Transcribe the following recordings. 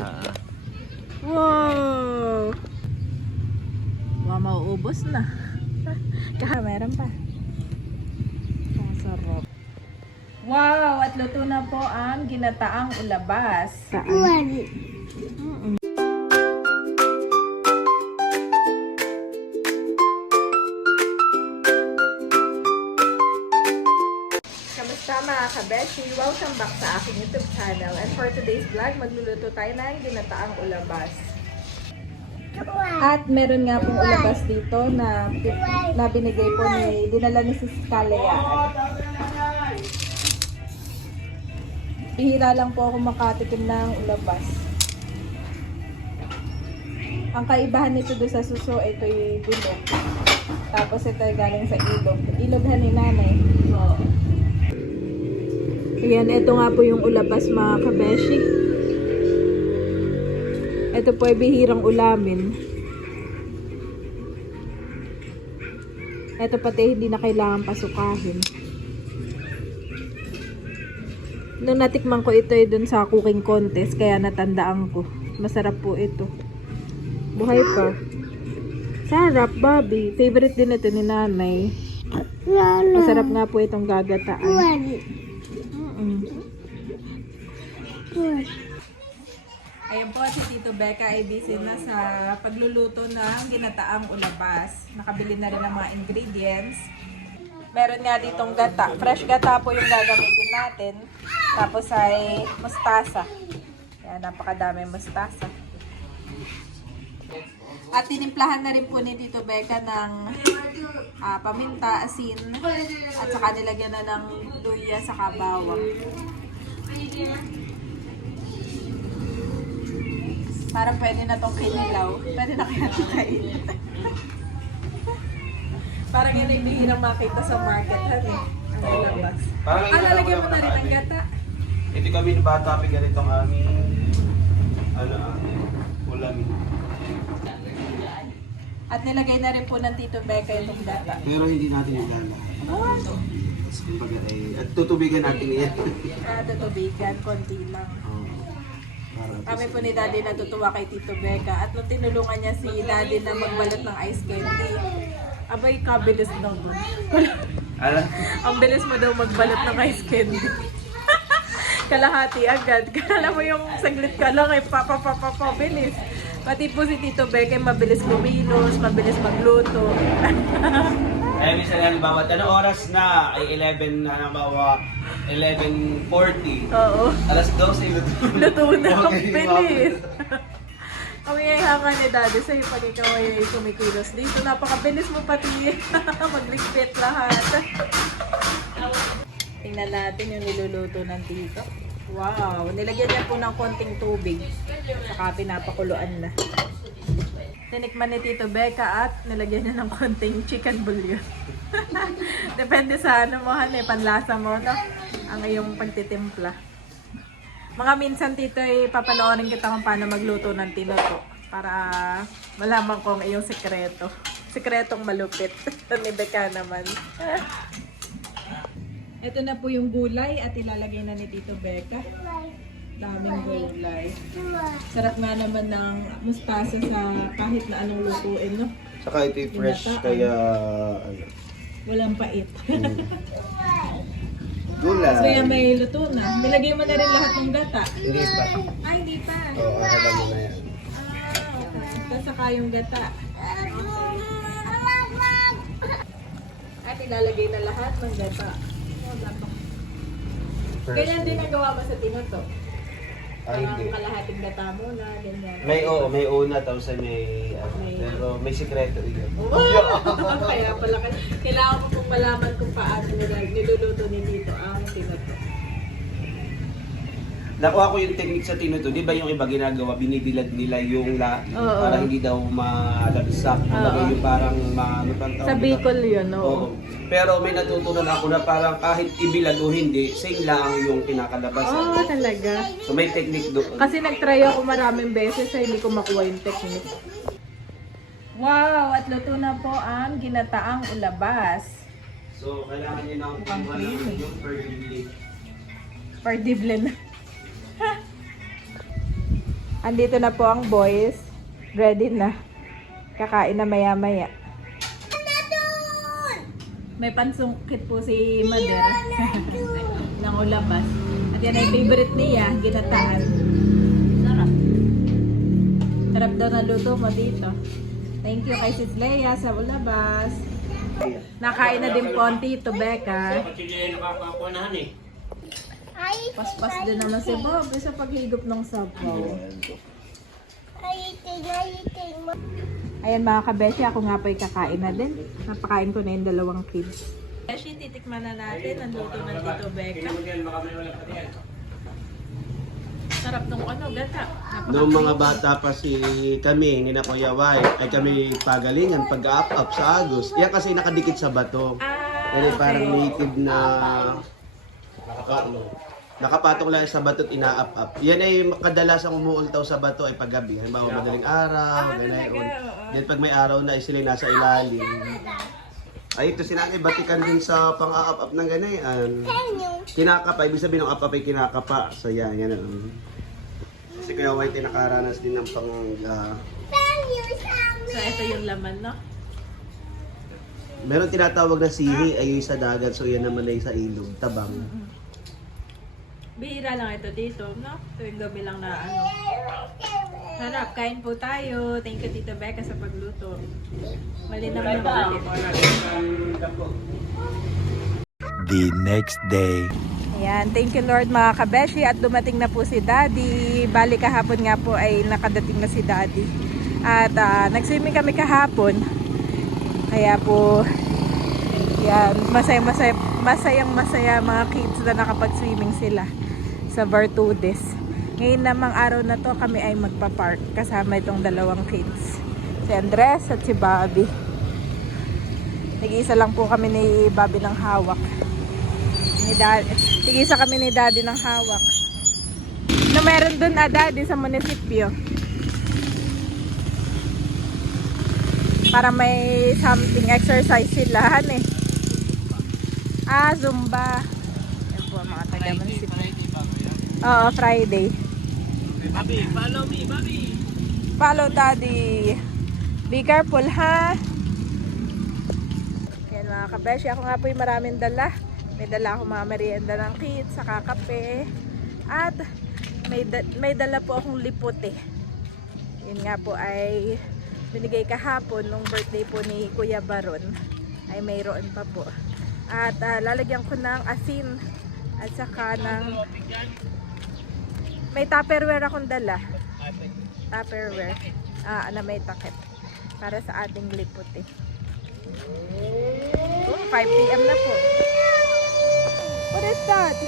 Wow! Wow, mauubos na. Meron pa. Ang sarap. Wow! At luto na po ang ginataang ulabas. Saan? Kamusta mga kabeshi? Welcome back sa aking YouTube channel. And for today's vlog, magluluto tayo ng ginataang ulabas. At meron nga pong ulabas dito na binigay po dinala ni Sis Kalayaan. Bihira lang po ako makatikim ng ulabas. Ang kaibahan nito doon sa suso, ito yung bulok. Tapos ito ay galing sa ilog. Iloghan ni nanay. Ayan, ito nga po yung ulabas mga kabeshi. Ito po ay bihirang ulamin. Ito pati hindi na kailangan pasukahin. Nung natikman ko ito ay dun sa cooking contest, kaya natandaan ko. Masarap po ito. Buhay pa. Sarap, Bobby. Favorite din ito ni nanay. Masarap nga po itong gagataan. Ayan po, si Tito Becca ay busy na sa pagluluto ng ginataang ulabas. Nakabili na rin ng mga ingredients. Meron nga ditong gata. Fresh gata po yung gagamitin natin. Tapos ay mustasa. Ayan, napakadami mustasa. At tinimplahan na rin po ni Tito Becca ng paminta, asin, at saka nilagyan na ng luya sa bawang. Parang pwede na tong kinilaw. Pwede na kaya ito kainin. Parang yun ay bihirang makita sa market. Ang ulabas. Lalagyan mo na rin ang gata. Ito kami ni bata, ganito ang aming ulamin. At nilagay na rin po ng Tito Becca itong gata. Pero hindi natin ilala. At tutubigan natin yan. Tutubigan, konti lang. Kami po ni Daddy natutuwa kay Tito Becca. At nung tinulungan niya si Daddy na magbalot ng ice candy, abay, kabilis daw doon. Ang bilis mo daw magbalot ng ice candy. Kalahati agad. Kala mo yung saglit ka lang ay bilis. Pati po si Tito Becca ay mabilis kumilos, mabilis magluto. Eh, minsan halimbawa, anong oras na? Ay 11 na nabawa, 11:40. Oo. Alas 12, Luto na. Ang bilis. Kami ay hanga ni Daddy sa'yo pag ikaw ay kumikilos dito. Napakabilis mo pati magligpit lahat. Tingnan natin yung niluluto ng tito. Wow! Nilagyan niya po ng konting tubig. Saka pinapakuluan na. Tinikman ni Tito Becca at nilagyan niya ng konting chicken bouillon. Depende sa ano mo, panlasa mo, no? Ang iyong pagtitimpla. Mga minsan, Tito, papanoorin kita kung paano magluto ng tinoto. Para malaman ko ang iyong sekreto. Sekretong malupit. Ni Becca naman. Ito na po yung gulay at ilalagay na ni Tito Becca. Daming gulay. Sarap nga naman ng mustasa sa kahit na anong lutuin, no? Saka ito fresh, kaya Walang pait. Gulay. So yan, may luto na. Nilagay mo na rin lahat ng gata. Hindi pa. Ay, hindi pa. Oo, alam mo na yan. Okay. Tapos saka yung gata. At ilalagay na lahat ng gata. Ganyan din ang gawa mo sa tinoto. Ay, hindi. Kalahating gata muna, ganyan. May una, tapos may, pero may sikreto rin. Kaya pala, kailangan mo pong malaman kung paano niluluto ni Tito ang tinoto. Nakuha ko yung technique sa tinoto, di ba yung iba ginagawa, binibilad nila yung para hindi daw malabsak. Yung parang Sa Bicol yun, no? Oo. Pero may natutunan ako na parang kahit ibilad o hindi, same lang yung kinakalabasan. Talaga. So may technique doon. Kasi nag-try ako maraming beses ay hindi ko makuha yung technique. Wow! At luto na po ang ginataang ulabas. So kailangan nyo ng kuha lang yung per Pardible na. Andito na po ang boys. Ready na. Kakain na maya-maya. May pansungkit po si Mother. Nang ulabas. At yan ay favorite niya, ginataan. Sarap. Sarap daw na luto mo dito. Thank you kay Sis Leia sa ulabas. Nakain na din po ang Tito Becca. Paspas din naman si Bob sa paghigop ng sabaw. Ayan mga kabeshi, ako nga po ay kakain na din. Napakain ko na yung dalawang kids. Beshi, titikman na natin ang luto ng Tito Becca. Sarap nung gata. Noong mga bata pa kami, ni na Kuya White, ay kami pagalingan, pag-up-up sa Agos. Yan kasi nakadikit sa bato. Yan ay parang native na nakapatong lang sa bato at ina-up-up. Yan ay kadalasang umuultaw sa bato ay paggabi. Halimbawa madaling araw, ganayon. Yan pag may araw na, sila nasa ilalim. Ay, ito sinanay, batikan din sa pang-up-up ng ganayan. Kinakapa, ibig sabihin ng up-up ay kinakapa. So yan, yan. Kasi Kuya White ay nakaranas din ng pang... So ito yung laman, no? Meron tinatawag na sihi ay sa dagat. So yan naman ay sa ilog, tabang. Bihira lang ito dito, no? Tuwing gabi lang na Sarap, kain po tayo. Thank you Tito Becca sa pagluto. Malinaw na ulit. The next day. Ayan, thank you Lord mga kabeshi at dumating na po si Daddy. Bali kahapon nga po ay nakadating na si Daddy. At nag-swimming kami kahapon. Kaya po, yan, masayang masaya mga kids na nakapag-swimming sila sa Vertudes. Ngayon namang araw na to kami ay magpa-park kasama itong dalawang kids. Si Andres at si Bobby. Nag-iisa lang po kami ni Bobby ng hawak. Nag-iisa kami ni Daddy ng hawak. Na meron dun Daddy sa munisipyo. Para may something exercise sila, eh. Zumba. Yan po ang mga taga-munisipyo. Oo, Friday. Bobby, follow me, Bobby! Follow Daddy. Be careful, ha? Yan mga kabeshi. Ako nga po yung maraming dala. May dala ako mga merienda ng kids, saka kape. At may dala po akong lipote. Yun nga po ay binigay kahapon nung birthday po ni Kuya Baron. Ay mayroon pa po. At lalagyan ko ng asin at saka ng may tupperware akong dala. Tupperware na may takip para sa ating lipote. 5 PM na po. What is that?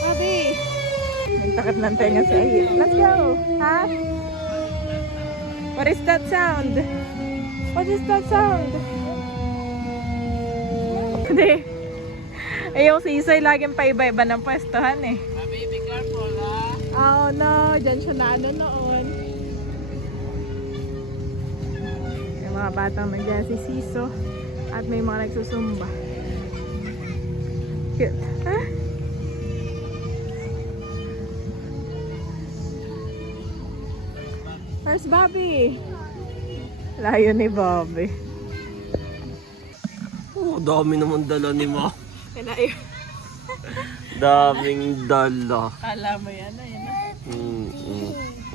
Bobby! Ang takip ng tenga sa iyo. Let's go! Ha? What is that sound? What is that sound? Hindi. Eh yung sisay laging paiba-iba ng pwestohan eh. Bobby, be careful, ha? Oh no, dyan siya na noon. Yung mga batang nandiyan si Siso at may mga nagsusumba. Cute. Huh? Where's Bobby? Layo ni Bobby. Oh, dami naman dala ni Ma. Layo. Daming dala. Kala mo yan, ayun na.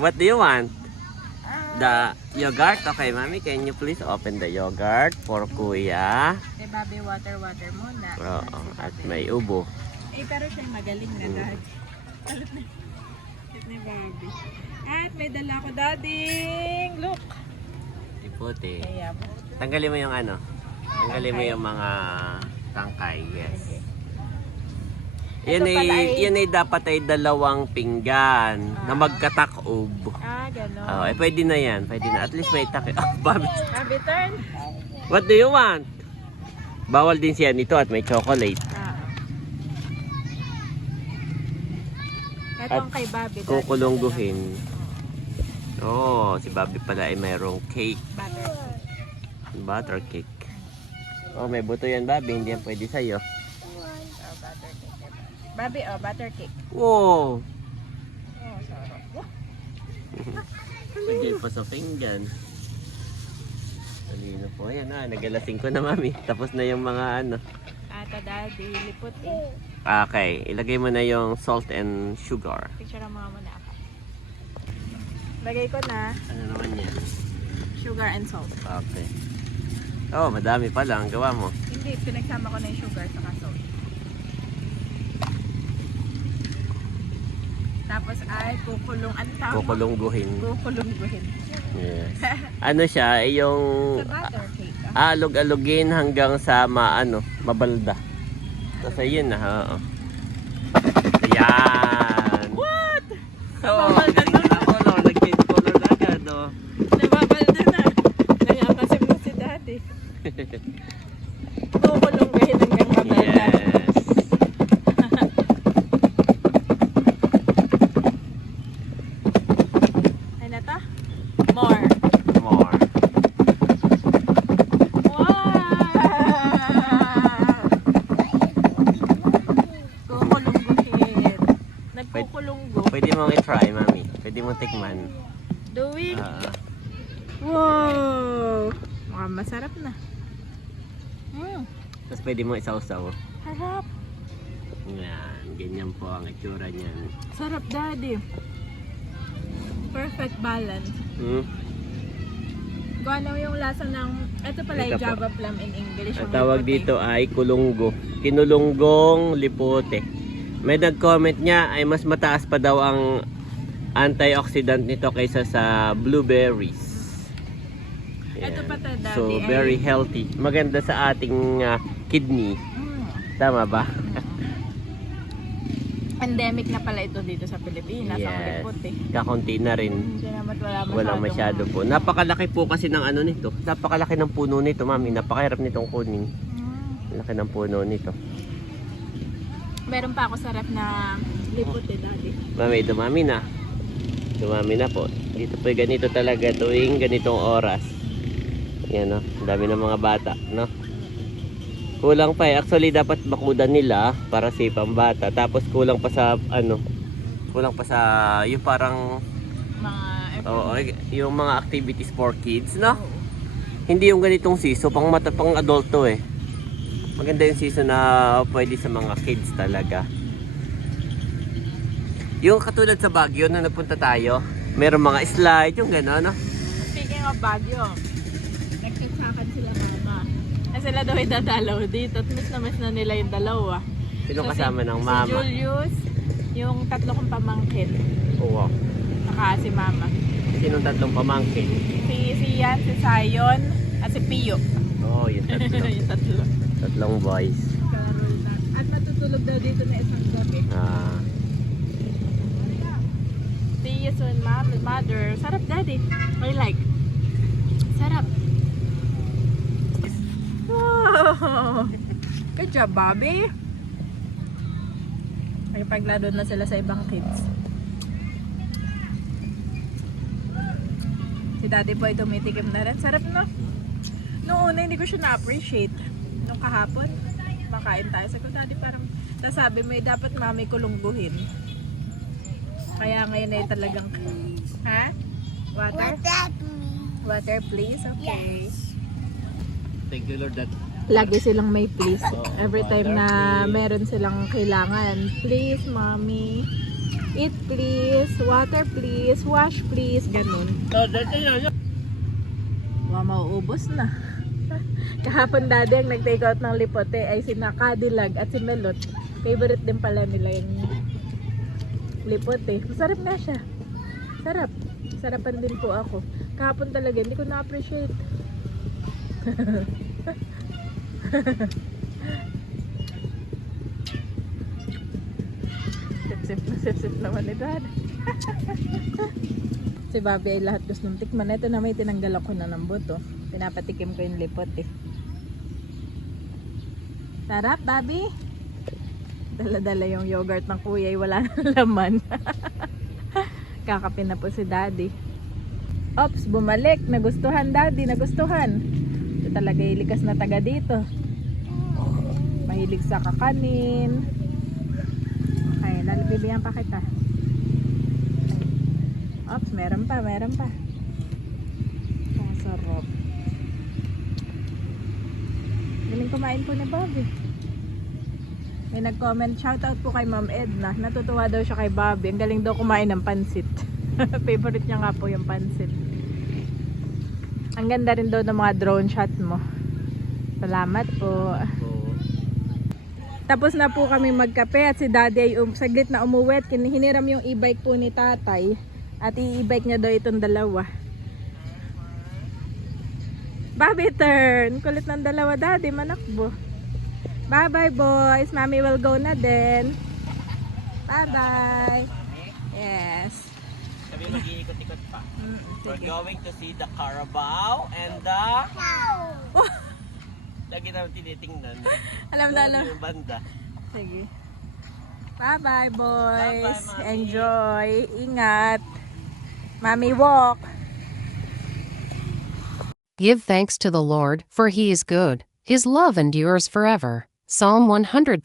What do you want? The yogurt? Okay, Mommy, can you please open the yogurt for Kuya? Kay Bobby, water muna. Oo, at may ubo. Eh, pero siya magaling na dahil. Cute ni Bobby. At may dala ko, dading. Look. Iputi. Kaya mo. Tanggalin mo yung ano? Tanggalin mo yung mga tangkay. Yes. Ito pala Yan ay dapat ay dalawang pinggan na magkatakob. Gano'n. Pwede na yan. Pwede na. At least may takip. Oh, Bobby. Bobby, turn. What do you want? Bawal din siya nito at may chocolate. Ito ang kay Bobby. Kukulungguhin. Oh, si Bobby pala ay mayroong cake. Butter cake. Oh, may buto yan, Bobby. Hindi yan pwede sa'yo. Bobby, butter cake. Wow! Lagay pa sa pinggan. Talino po. Ayan na, nagalasing ko na mami. Tapos na yung mga ano. Ata daddy, lipot eh. Okay, ilagay mo na yung salt and sugar. Picture ang mga muna ako. Lagay ko na Ano naman yan? sugar and salt. Okay. Oh, madami pa lang. Gawa mo. Hindi, pinagsama ko na yung sugar sa salt. Tapos ay kukulong, ano tawag? Kukulungguhin. Kukulungguhin. Yes. Ano siya, yung Sa butter cake. Ah. alog-alogin hanggang sa mabalda. Tapos ayun na, oo. Ayan. What? Oo. Nababalda na. Color, nag-change color na agad, oh. Nababalda na. Nangyakasim na si daddy. Kukulungguhin hanggang mabalda. Yes. Ay na to? More. More. Kukulungguhin. Nagkukulunggo. Pwede mong i-try, mami. Pwede mong tikman. Doing. Ah, Wow! Mukhang masarap na. Tapos pwede mong isawsaw. Sarap. Yan. Ganyan po ang itsura niyan. Sarap, daddy. Perfect balance. Hmm? Kung ano yung lasa ng... Ito pala Ito yung po. Java plum in English. Ang yung tawag lipote. dito ay kulunggo. Kinulunggong lipote. May nag-comment niya ay mas mataas pa daw ang antioxidant nito kaysa sa blueberries. Ito Yan. pa to, daddy. So, very healthy. Maganda sa ating kidney. Tama ba? Endemic na pala ito dito sa Pilipinas. Ang Yes. lipote. Kakunti na rin. Hindi naman Walang masyado po. Napakalaki po kasi ng ano nito. Napakalaki ng puno nito, mami. Napakahirap nitong kunin. Laki ng puno nito. Meron pa ako sarap na lipote, daddy. Mami, dumami na. Dumami na po. Dito po ganito talaga tuwing ganitong oras. Yan, no? Ang dami ng mga bata, no? Kulang pa eh. Actually, dapat bakudan nila para safe ang bata. Tapos kulang pa sa, kulang pa sa, yung parang, oo, yung mga activities for kids, no? Hindi yung ganitong siso, pang adult to eh. Maganda yung siso na pwede sa mga kids talaga. Yung katulad sa Baguio na napunta tayo, meron mga slide, yung gano'n, no? Speaking of Baguio, nagkatsakan sila mama. Sila daw ay dadalaw dito at miss na nila yung dalawa. Sino So, kasama ng Si mama? Julius, yung tatlo kong pamangkin, Oo. saka si mama. Sinong tatlong pamangkin? Si Yan, si Sayon, at si Pio. Oo, yung tatlo. Yung tatlo. Tatlong boys. At matutulog daw dito na isang gabi. Ah, See you soon, mom and mother. Sarap, daddy. I like. Sarap. Wow! Good job, Bobby. Ay, paglaro na sila sa ibang kids. Si daddy po ay tumitikim na rin. Sarap, no? Noong una, hindi ko siya na-appreciate. Nung kahapon, makain tayo. Sabi ko, daddy, parang nasabi mo, dapat mami kulungguhin. Kaya ngayon ay talagang... Ha? Water? Water, please? Okay. thank you Lord that Lagi silang may please. Every time water, na please. meron silang kailangan. Please, mommy. Eat, please. Water, please. Wash, please. Ganun. Wow, mauubos na. Kahapon daddy ang nag-take out ng lipote ay sina Cadillac at si Melot. Favorite din pala nila yung lipote. Masarap na siya. Sarap. Sarapan din po ako. Kahapon talaga, hindi ko na-appreciate. Sip-sip naman ni Dad. Si Bobby ay lahat gustong tikman. Ito na may tinanggal ako na ng buto. Pinapatikim ko yung lipot eh. Sarap, Bobby. Dala-dala yung yogurt ng kuya ay wala nang laman. Kakapin na po si Daddy. Ops, bumalik. Nagustuhan, Daddy. Nagustuhan. Ito talaga ilikas na taga dito. Mahilig sa kakanin. Okay, lalabibigyan pa kita. Ops, meron pa, meron pa. Ang sarap. Galing kumain po ni Bobby. May nag-comment, shoutout po kay Ma'am Edna. Natutuwa daw siya kay Bobby. Ang galing daw kumain ng pansit. Favorite niya nga po yung pansit. Ang ganda rin daw ng mga drone shot mo. Salamat po. Tapos na po kami magkape at si Daddy ay saglit na umuwi at hiniram yung e-bike po ni Tatay. At i-bike niya daw itong dalawa. Bobby turn! Kulit ng dalawa, Daddy. Manakbo. Bye-bye, boys. Mommy will go na din. Bye-bye. Yes. Sabi mag-iikot-ikot pa. We're Sige. going to see the Carabao and the... Lagi namin tinitingnan. Alam na, alam. Yung banda. Sige. Bye-bye, boys. Bye-bye, Mommy. Enjoy. Ingat. Mommy walk. Give thanks to the Lord, for he is good. His love endures forever. Psalm 136-19.